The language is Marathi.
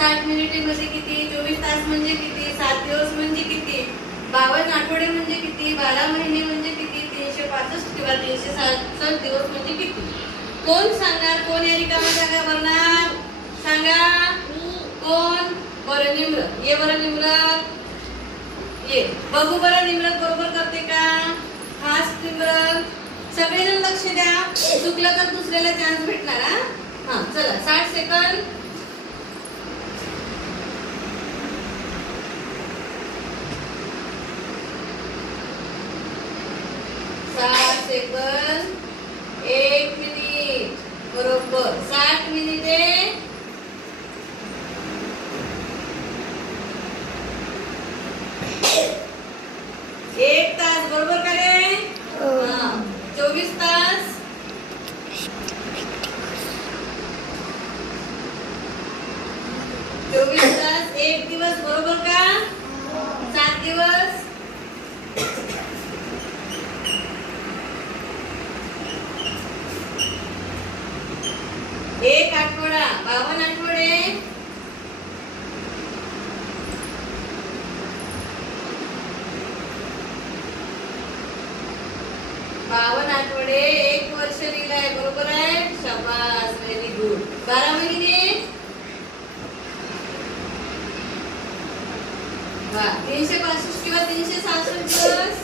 60 मिनिटे म्हणजे किती, 24 तास म्हणजे किती, 7 दिवस म्हणजे किती, 52 आठवडे म्हणजे किती, 12 महिने म्हणजे किती, 365 किंवा 367 दिवस म्हणजे किती. कोण सांगणार, कोण या रिकाम्या जागा भरणार सांगा. कोण? बरं निम्रत, ये बरं निम्रत, ये बघू बरं निम्रत बरोबर करते का. फास्ट निम्रत, सगळेजण लक्ष द्या, चुकलं तर दुसऱ्याला चान्स भेटणार. हा चला 60 सेकंद. 60 सेकंद, 1 मिनिट, बरोबर 60 मिनिटे, 1 तास, बरोबर का रे. 24 तास, 24 तास 1 दिवस, बरोबर का. 7 दिवस, 1 आठवडा, 52 आठवडे, 52 आठवडे, 1 वर्ष लिहिलंय, बरोबर आहे. शाबास, व्हेरी गुड. 12 महिने, 365 किंवा 366 दिवस,